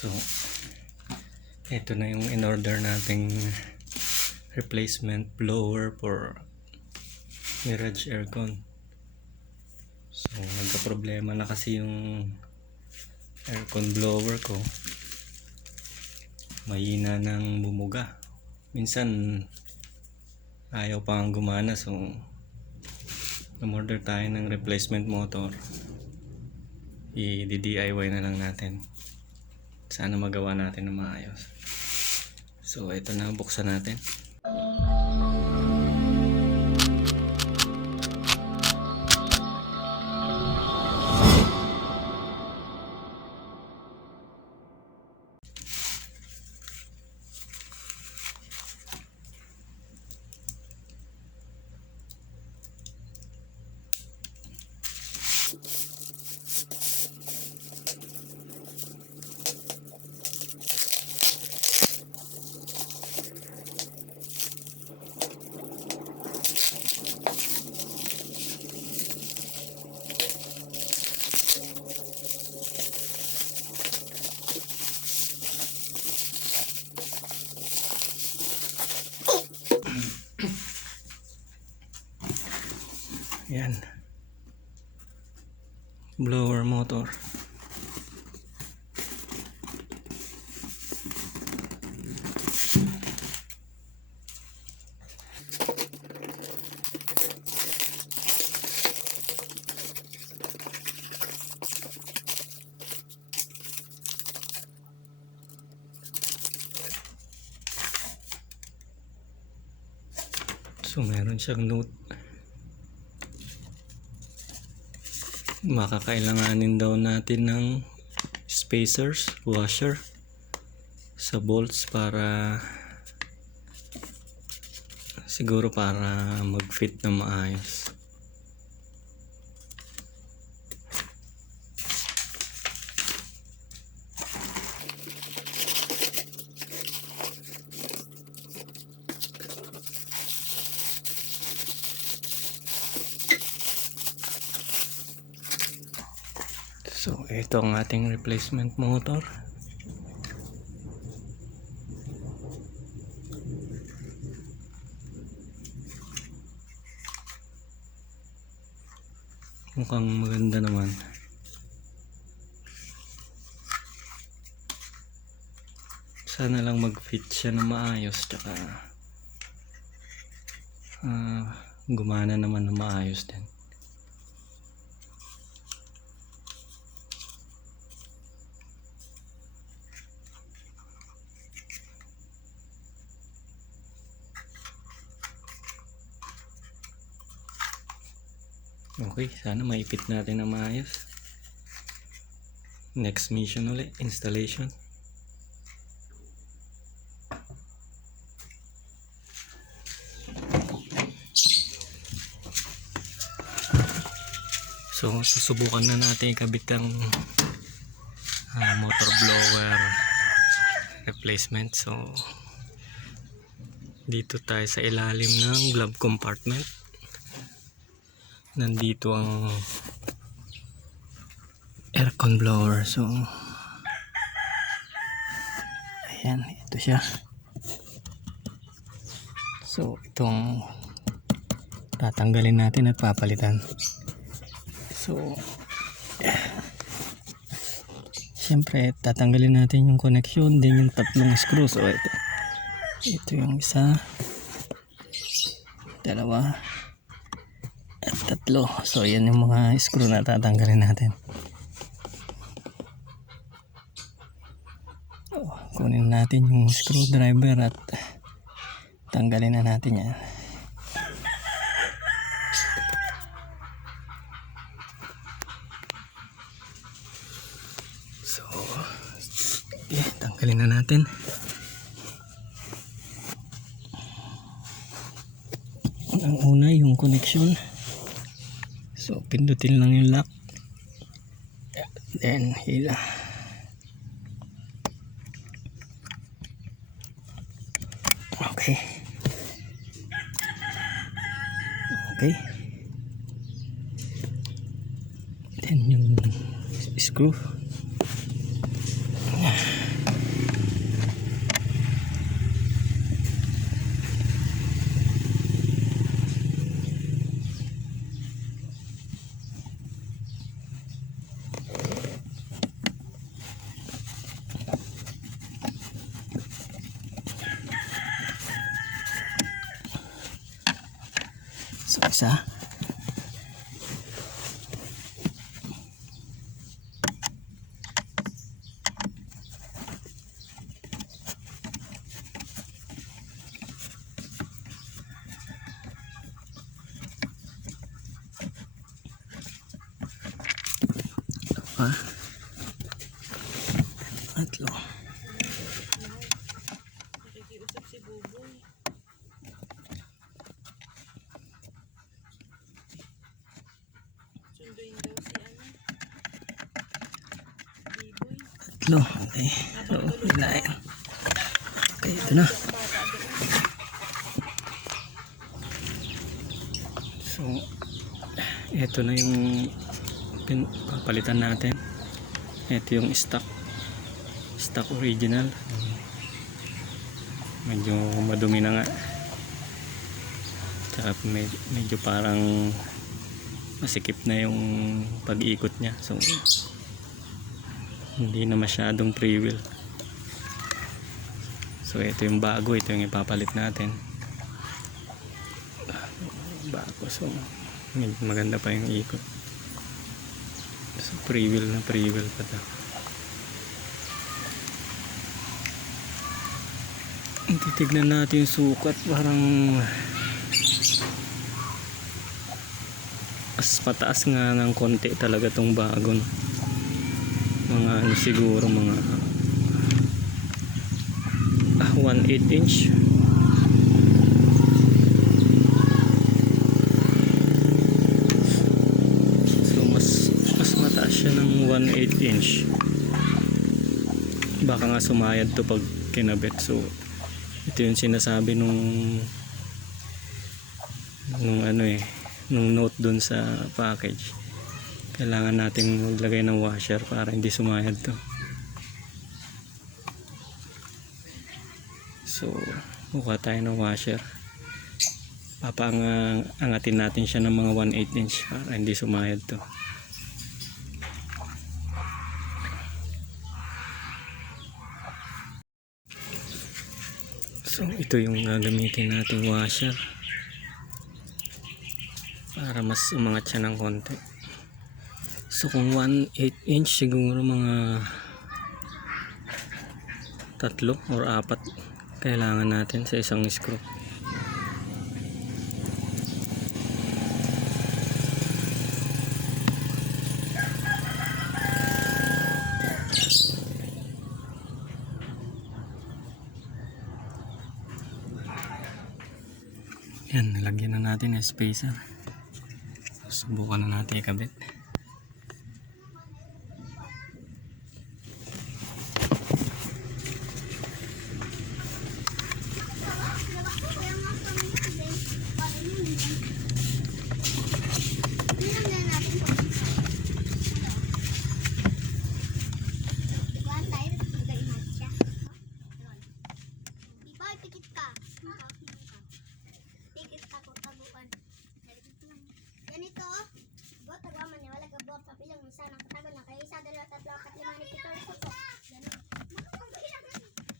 So ito na yung in-order nating replacement blower for Mirage Aircon. So nagka-problema na kasi yung aircon blower ko, mahina nang bumuga, minsan ayaw pang gumana. So umorder tayo ng replacement motor, i-DIY na lang natin, sana magawa natin na maayos. So ito na, buksan natin. Yan, blower motor. So meron siyang note, makakailanganin daw natin ng spacers, washer sa bolts para siguro para mag-fit na maayos. So ito ang ating replacement motor. Mukhang maganda naman. Sana lang mag-fit siya na maayos, tsaka gumana naman na maayos din. Okay, sana maipit natin na maayos. Next mission ulit, installation. So susubukan na natin ikabit ang motor blower replacement. So dito tayo sa ilalim ng glove compartment. Nandito ang aircon blower. So ayan, ito siya. So itong tatanggalin natin at papalitan. So siyempre tatanggalin natin yung connection, din yung tatlong screw. So ito yung isa, dalawa at tatlo. So yan yung mga screw na tatanggalin natin. Kunin natin yung screwdriver at tanggalin na natin yan. So tanggalin na natin. Ang una yung connection. So pindutin lang yung lock, then hila. Okay. Okay. Then yung screw. Isa. Tatlo. Nakikiusap si Buboy. Sunduin daw si Biboy. Tatlo. Okay. So, hilahin. Okay, ito na. So, ito na yung papalitan natin. Ito yung stock original. Medyo madumi na nga, tsaka medyo parang masikip na yung pag-ikot nya, so hindi na masyadong free wheel. So ito yung bago, ito yung ipapalit natin, bago. So medyo maganda pa yung ikot. So free wheel pa to. Titignan natin yung sukat, parang mas pataas nga ng konti talaga tong bagon. Mga ano siguro, mga 1/8 inch. So mas mataas siya ng 1/8 inch. Baka nga sumayad to pag kinabit. So ito yung sinasabi nung note dun sa package. Kailangan nating maglagay ng washer para hindi sumayad to. So kuha tayo ng washer, papaangatin natin siya ng mga 1/8 inch para hindi sumayad to. So ito yung gagamitin nating washer para mas umangat siya ng konti. So kung 1/8 inch, siguro mga 3 or 4 kailangan natin sa isang screw. Yan, nilagyan na natin ng spacer. Subukan na natin ikabit. Ganito, go tagaman niya wala ka buwag papilang isa nang katagal na kaya isa dalawa tatlo apat lima ni pito sito. Ganun.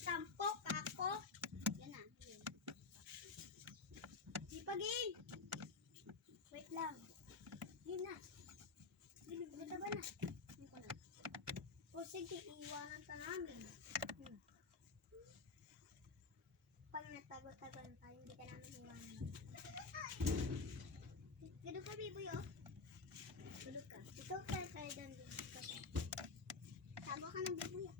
Sampo kako. Yan na. Ipagin. Wait lang. Yun na. Binibigata ba na? Yun ko na. O sige, iiwanan ka namin. Pag natago-tagon pa, hindi ka namin iwanan. Gado ka, Biboy, oh. Gado ka. Ikaw ka kayo doon. Tago ka ng Biboy, oh.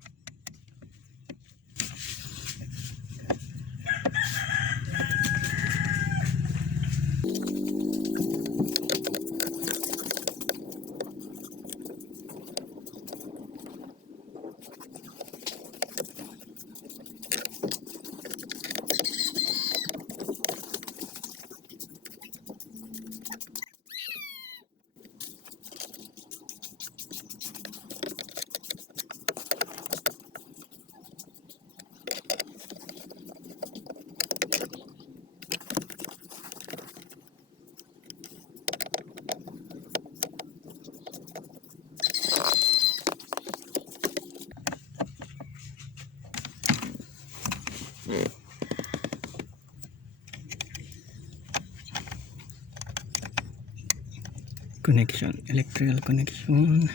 connection, electrical connection.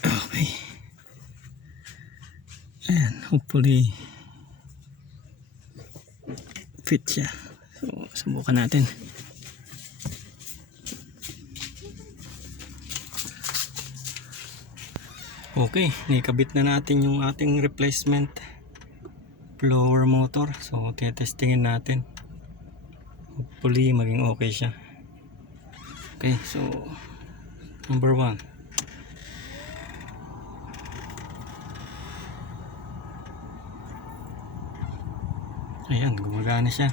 Okay. Ayan, hopefully fit siya. So, subukan natin. Okay, nakabit na natin yung ating replacement blower motor. So, testingin natin. Hopefully, maging okay siya. Okay, so number 1. Ayan, gumagana siya.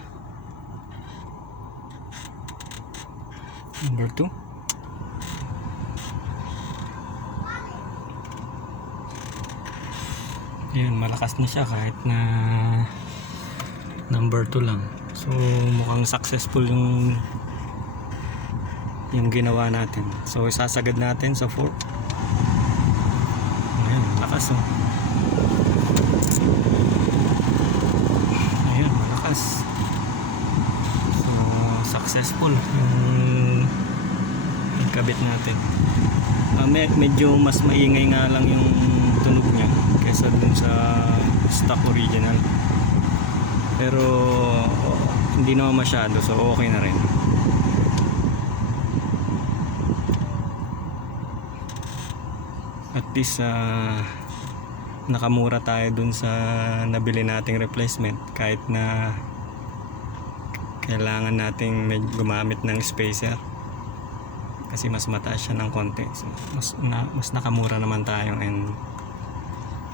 Number 2. Ayan, malakas na siya kahit na number 2 lang. So mukhang successful yung ginawa natin. So isasagad natin sa 4. Ayan, malakas oh. Ayan, malakas. So successful yung kabit natin. Medyo mas maingay nga lang yung tunog niya kaysa dun sa stock original, pero hindi naman masyado, so okay na rin. At least nakamura tayo dun sa nabili nating replacement, kahit na kailangan nating gumamit ng spacer kasi mas mataas siya ng konti. So, mas nakamura naman tayo, and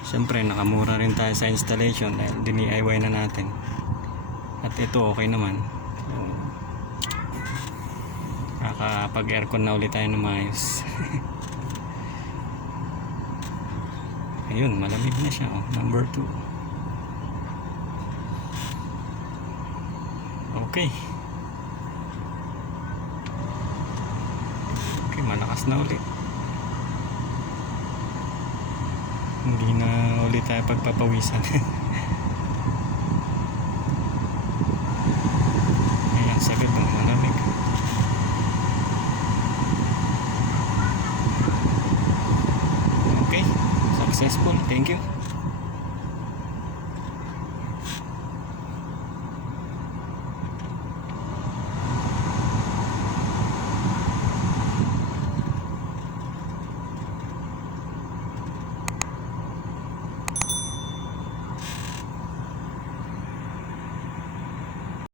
syempre nakamura rin tayo sa installation dahil DIY na natin. At ito okay naman. So, nakapag aircon na ulit tayo na maayos. Ayun, malamig na siya oh. Number 2. Okay, malakas na ulit. Hindi na ulit tayo pagpapawisan. Ayan, sagad ng malamig. Okay, successful. Thank you.